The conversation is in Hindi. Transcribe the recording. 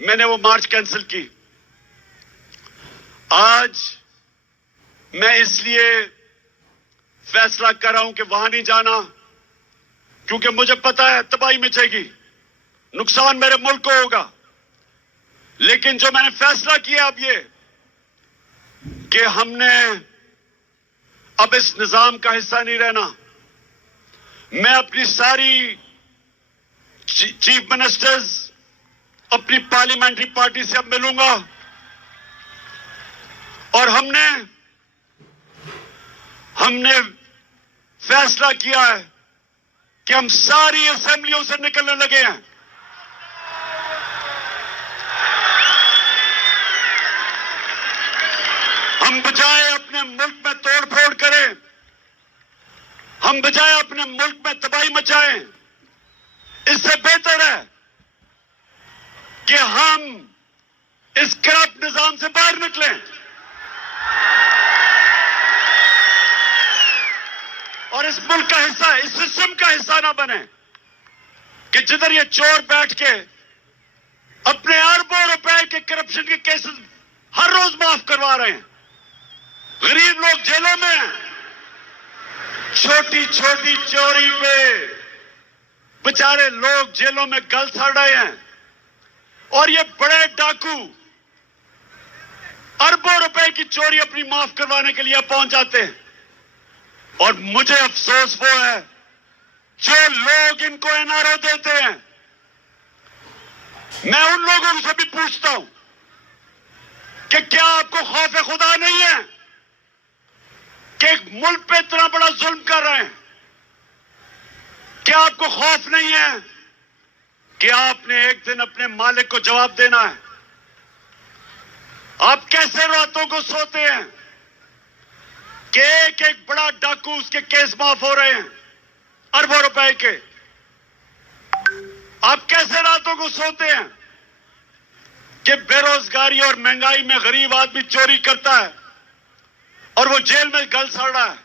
मैंने वो मार्च कैंसिल की। आज मैं इसलिए फैसला कर रहा हूं कि वहां नहीं जाना, क्योंकि मुझे पता है तबाही मचेगी, नुकसान मेरे मुल्क को होगा। लेकिन जो मैंने फैसला किया अब ये कि हमने अब इस निजाम का हिस्सा नहीं रहना। मैं अपनी सारी चीफ मिनिस्टर्स, अपनी पार्लियामेंट्री पार्टी से अब मिलूंगा और हमने फैसला किया है कि हम सारी असेंबलियों से निकलने लगे हैं। हम बजाय अपने मुल्क में तोड़फोड़ करें, हम बजाय अपने मुल्क में तबाही मचाएं, इससे बेहतर है कि हम इस करप्ट निजाम से बाहर निकलें और इस मुल्क का हिस्सा, इस सिस्टम का हिस्सा ना बने कि जिधर ये चोर बैठ के अपने अरबों रुपए के करप्शन के केसेस हर रोज माफ करवा रहे हैं। गरीब लोग जेलों में हैं, छोटी छोटी चोरी पे बेचारे लोग जेलों में गल सड़ रहे हैं और ये बड़े डाकू अरबों रुपए की चोरी अपनी माफ करवाने के लिए पहुंच जाते हैं। और मुझे अफसोस वो है जो लोग इनको एनआरओ देते हैं। मैं उन लोगों से भी पूछता हूं कि क्या आपको खौफ खुदा नहीं है कि एक मुल्क पे इतना बड़ा जुल्म कर रहे हैं? क्या आपको खौफ नहीं है कि आपने एक दिन अपने मालिक को जवाब देना है? आप कैसे रातों को सोते हैं कि एक एक बड़ा डाकू, उसके केस माफ हो रहे हैं अरबों रुपए के? आप कैसे रातों को सोते हैं कि बेरोजगारी और महंगाई में गरीब आदमी चोरी करता है और वो जेल में गल सड़ रहा है?